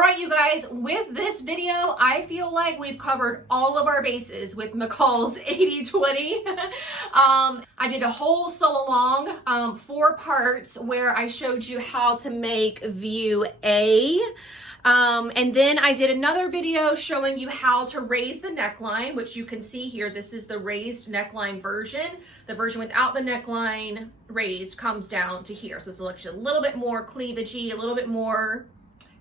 right, you guys, with this video, I feel like we've covered all of our bases with McCall's 8020. I did a whole sew along, 4 parts where I showed you how to make view A. And then I did another video showing you how to raise the neckline, which you can see here. This is the raised neckline version. The version without the neckline raised comes down to here. So it's a little bit more cleavagey, a little bit more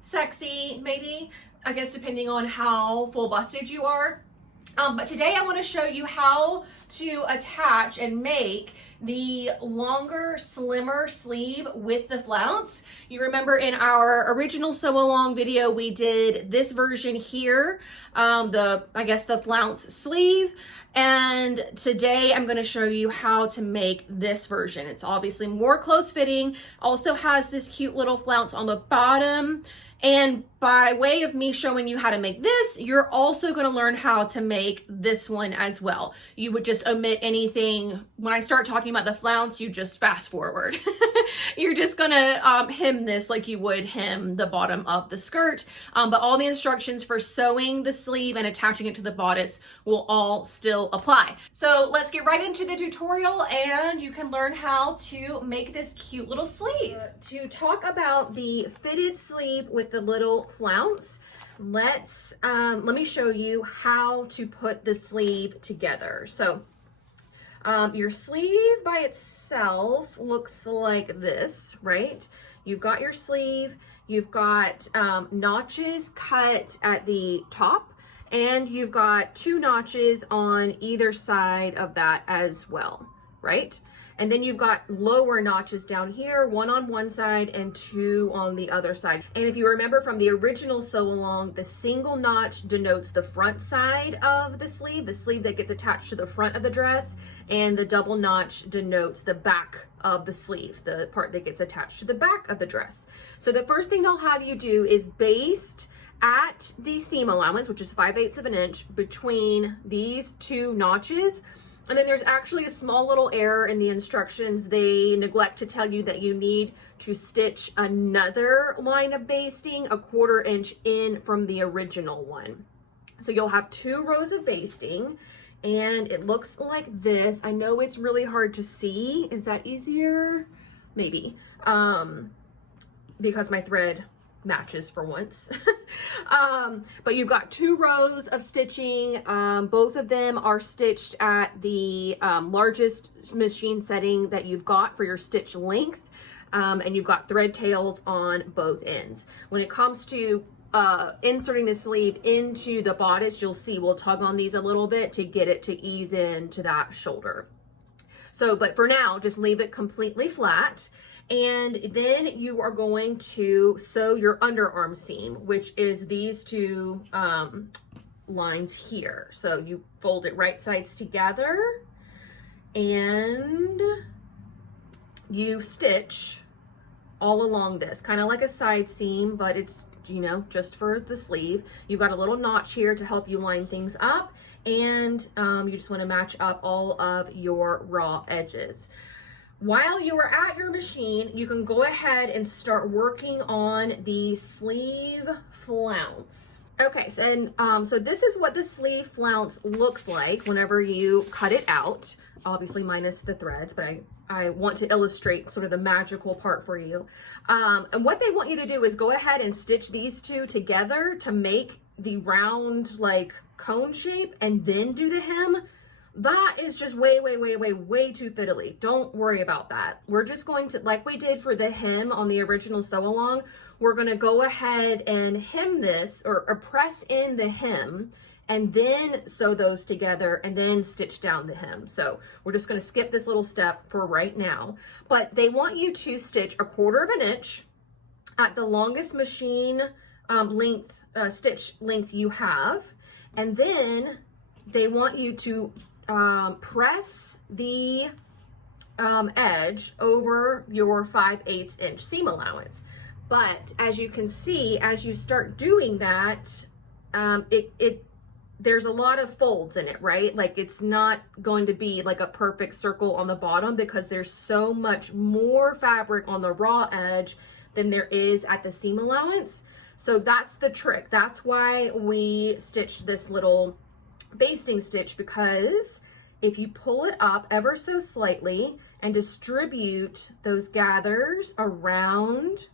sexy, maybe, I guess, depending on how full busted you are. But today I want to show you how to attach and make the longer, slimmer sleeve with the flounce. You remember in our original sew along video, we did this version here, the flounce sleeve. And today I'm going to show you how to make this version. It's obviously more close fitting, also has this cute little flounce on the bottom. And by way of me showing you how to make this, you're also going to learn how to make this one as well. You would just omit anything. When I start talking about the flounce, you just fast forward. You're just going to hem this like you would hem the bottom of the skirt. But all the instructions for sewing the sleeve and attaching it to the bodice will all still apply. So let's get right into the tutorial and you can learn how to make this cute little sleeve. To talk about the fitted sleeve with the little flounce, let me show you how to put the sleeve together. So your sleeve by itself looks like this, right? You've got your sleeve, you've got notches cut at the top, and you've got 2 notches on either side of that as well, right? And then you've got lower notches down here, 1 on one side and 2 on the other side. And if you remember from the original sew along, the single notch denotes the front side of the sleeve that gets attached to the front of the dress, and the double notch denotes the back of the sleeve, the part that gets attached to the back of the dress. So the first thing they'll have you do is baste at the seam allowance, which is 5/8 of an inch, between these 2 notches. And then there's actually a small little error in the instructions. They neglect to tell you that you need to stitch another line of basting 1/4 inch in from the original one. So you'll have 2 rows of basting and it looks like this. I know it's really hard to see. Is that easier? Maybe. Because my thread matches for once. But you've got 2 rows of stitching. Both of them are stitched at the largest machine setting that you've got for your stitch length. And you've got thread tails on both ends. When it comes to inserting the sleeve into the bodice, you'll see we'll tug on these a little bit to get it to ease into that shoulder. So, but for now, just leave it completely flat. And then you are going to sew your underarm seam, which is these 2 lines here. So you fold it right sides together and you stitch all along this, kind of like a side seam, but it's, you know, just for the sleeve. You've got a little notch here to help you line things up, and you just want to match up all of your raw edges. While you are at your machine, you can go ahead and start working on the sleeve flounce. Okay, so this is what the sleeve flounce looks like whenever you cut it out, obviously minus the threads, but I want to illustrate sort of the magical part for you. And what they want you to do is go ahead and stitch these 2 together to make the round like cone shape and then do the hem. That is just way too fiddly. Don't worry about that. We're just going to, like we did for the hem on the original sew along, we're going to go ahead and hem this or press in the hem and then sew those together and then stitch down the hem. So we're just going to skip this little step for right now. But they want you to stitch 1/4 of an inch at the longest machine stitch length you have. And then they want you to press the edge over your 5/8 inch seam allowance. But as you can see, as you start doing that, there's a lot of folds in it, right? Like it's not going to be like a perfect circle on the bottom because there's so much more fabric on the raw edge than there is at the seam allowance. So that's the trick. That's why we stitched this little basting stitch, because if you pull it up ever so slightly and distribute those gathers around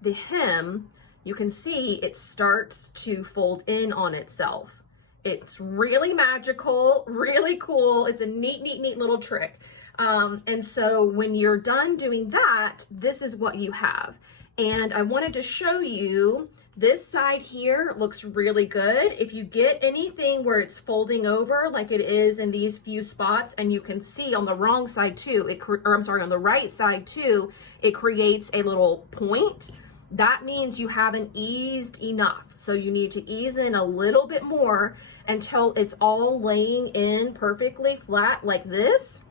the hem, you can see it starts to fold in on itself. It's really magical, really cool. It's a neat, neat, neat little trick. And so when you're done doing that, this is what you have. And I wanted to show you this side here looks really good. If you get anything where it's folding over like it is in these few spots, and you can see on the wrong side too, on the right side too, it creates a little point. That means you haven't eased enough. So you need to ease in a little bit more until it's all laying in perfectly flat like this.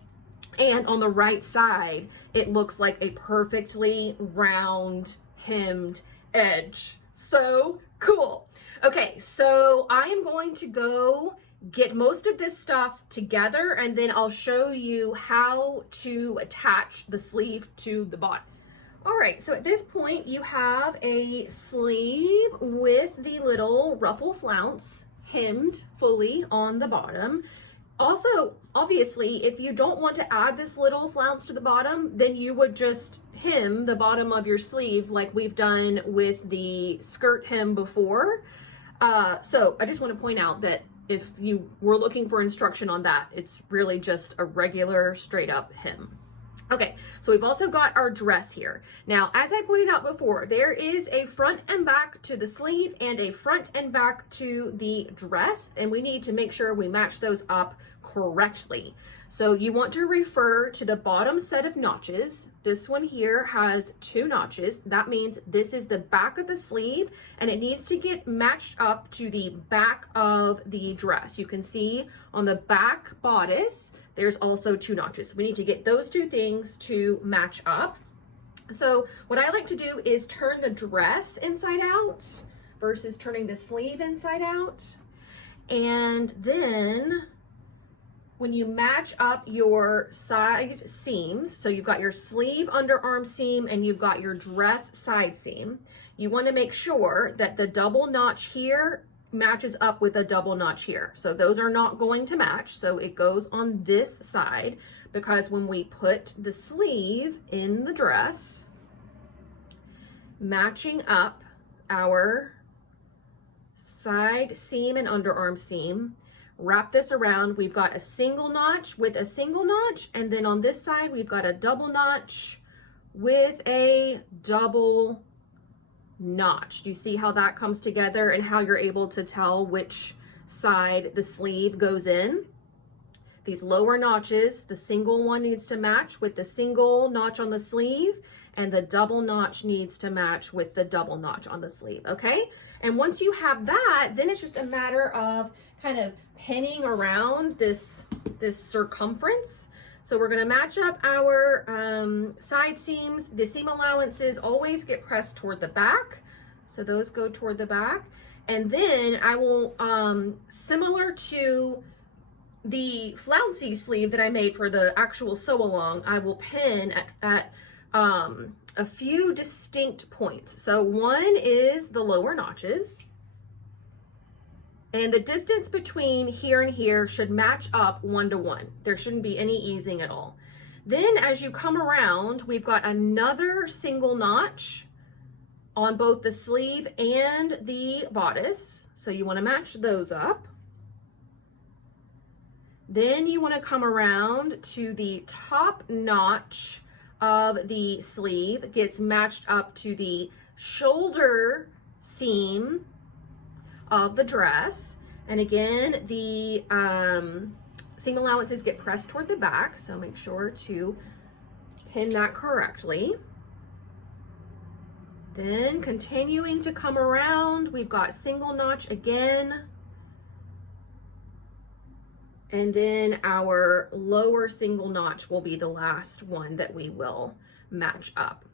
And on the right side, it looks like a perfectly round hemmed edge. So cool. Okay, so I am going to go get most of this stuff together, and then I'll show you how to attach the sleeve to the bodice. All right, so at this point you have a sleeve with the little ruffle flounce hemmed fully on the bottom. Also, obviously, if you don't want to add this little flounce to the bottom, then you would just hem the bottom of your sleeve like we've done with the skirt hem before. So I just want to point out that if you were looking for instruction on that, it's really just a regular straight up hem. Okay, so we've also got our dress here. Now, as I pointed out before, there is a front and back to the sleeve and a front and back to the dress, and we need to make sure we match those up correctly. So you want to refer to the bottom set of notches. This one here has 2 notches. That means this is the back of the sleeve, and it needs to get matched up to the back of the dress. You can see on the back bodice, there's also 2 notches. So we need to get those 2 things to match up. So what I like to do is turn the dress inside out versus turning the sleeve inside out. And then when you match up your side seams, so you've got your sleeve underarm seam and you've got your dress side seam, you want to make sure that the double notch here matches up with a double notch here. So those are not going to match. So it goes on this side, because when we put the sleeve in the dress, matching up our side seam and underarm seam, wrap this around, we've got a single notch with a single notch, and then on this side we've got a double notch with a double notch. Do you see how that comes together and how you're able to tell which side the sleeve goes in? These lower notches, the single one needs to match with the single notch on the sleeve, and the double notch needs to match with the double notch on the sleeve, okay? And once you have that, then it's just a matter of kind of pinning around this circumference. So we're going to match up our side seams. The seam allowances always get pressed toward the back, so those go toward the back. And then I will, similar to the flouncy sleeve that I made for the actual sew along, I will pin at a few distinct points. So one is the lower notches, and the distance between here and here should match up 1 to 1. There shouldn't be any easing at all. Then as you come around, we've got another single notch on both the sleeve and the bodice. So you want to match those up. Then you want to come around to the top notch of the sleeve. It gets matched up to the shoulder seam of the dress. And again, the seam allowances get pressed toward the back, so make sure to pin that correctly. Then continuing to come around, we've got single notch again, and then our lower single notch will be the last one that we will match up.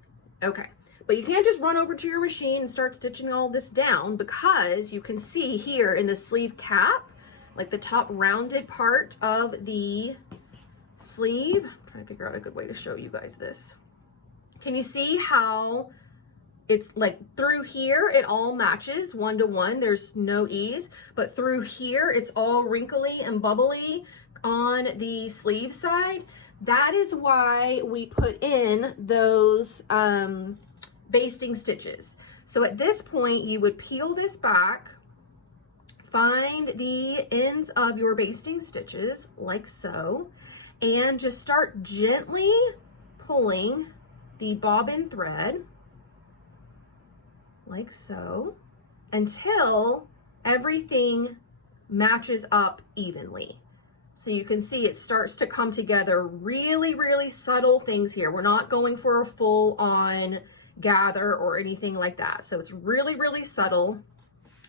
Okay. But you can't just run over to your machine and start stitching all this down, because you can see here in the sleeve cap, like the top rounded part of the sleeve. I'm trying to figure out a good way to show you guys this. Can you see how it's like through here, it all matches 1 to 1. There's no ease, but through here, it's all wrinkly and bubbly on the sleeve side. That is why we put in those basting stitches. So at this point, you would peel this back, find the ends of your basting stitches like so, and just start gently pulling the bobbin thread like so until everything matches up evenly. So you can see it starts to come together. Really, really subtle things here. We're not going for a full on gather or anything like that. So it's really, really subtle.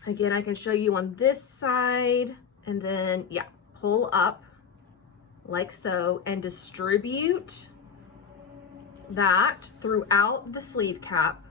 Again, I can show you on this side, and then yeah, pull up like so and distribute that throughout the sleeve cap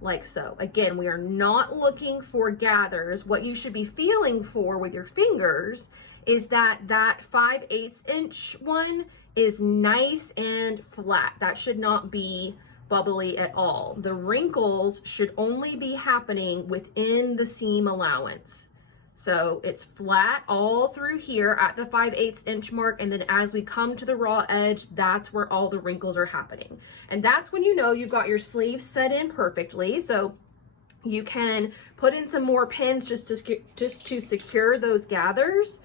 like so. Again, we are not looking for gathers. What you should be feeling for with your fingers is that 5/8 inch one is nice and flat. That should not be bubbly at all. The wrinkles should only be happening within the seam allowance. So it's flat all through here at the 5/8 inch mark, and then as we come to the raw edge, that's where all the wrinkles are happening. And that's when you know you've got your sleeve set in perfectly. So you can put in some more pins just to secure those gathers.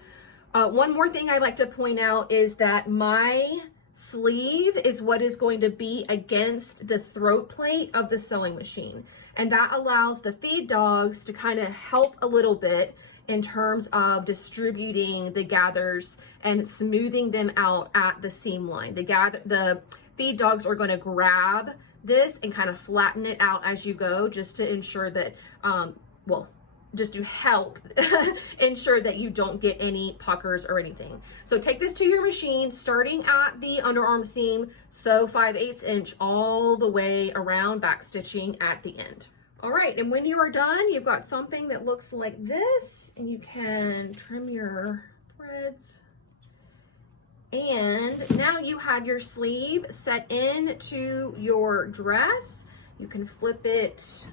One more thing I like to point out is that my sleeve is what is going to be against the throat plate of the sewing machine. And that allows the feed dogs to kind of help a little bit in terms of distributing the gathers and smoothing them out at the seam line. The feed dogs are going to grab this and kind of flatten it out as you go, just to ensure that, just to help ensure that you don't get any puckers or anything. So take this to your machine, starting at the underarm seam, sew 5/8 inch all the way around, back stitching at the end. All right, and when you are done, you've got something that looks like this, and you can trim your threads. And now you have your sleeve set into your dress. You can flip it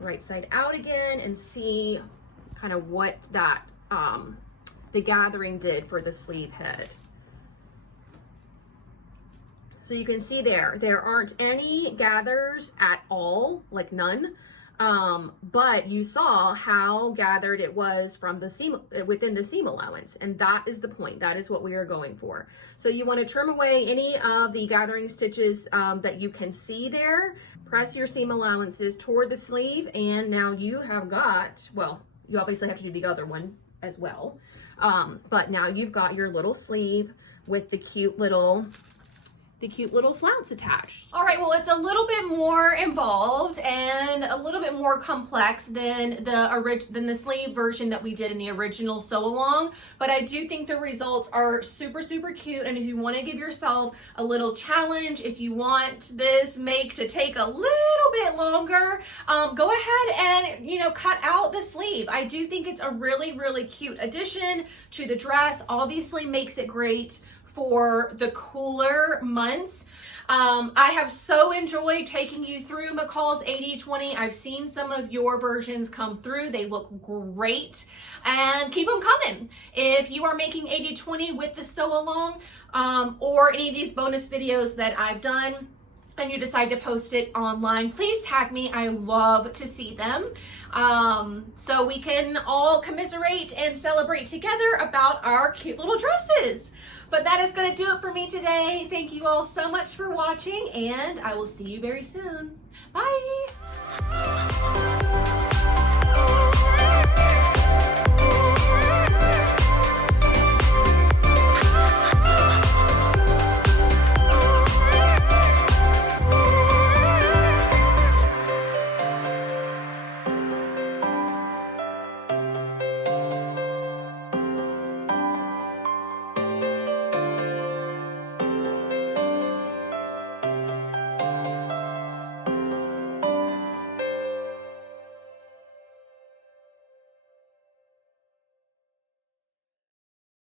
right side out again and see kind of what that the gathering did for the sleeve head. So you can see there aren't any gathers at all, like none. But you saw how gathered it was from the seam, within the seam allowance, and that is the point. That is what we are going for. So you want to trim away any of the gathering stitches that you can see there. Press your seam allowances toward the sleeve, and now you have got, well, you obviously have to do the other one as well, but now you've got your little sleeve with the cute little flounce attached. All right, well, it's a little bit more involved and a little bit more complex than the sleeve version that we did in the original sew along, but I do think the results are super, super cute. And if you want to give yourself a little challenge, if you want this make to take a little bit longer, go ahead and, cut out the sleeve. I do think it's a really, really cute addition to the dress. Obviously makes it great for the cooler months. I have so enjoyed taking you through McCall's 8020. I've seen some of your versions come through. They look great, and keep them coming. If you are making 8020 with the sew along or any of these bonus videos that I've done, and you decide to post it online, please tag me. I love to see them. So we can all commiserate and celebrate together about our cute little dresses. But that is going to do it for me today. Thank you all so much for watching, and I will see you very soon. Bye.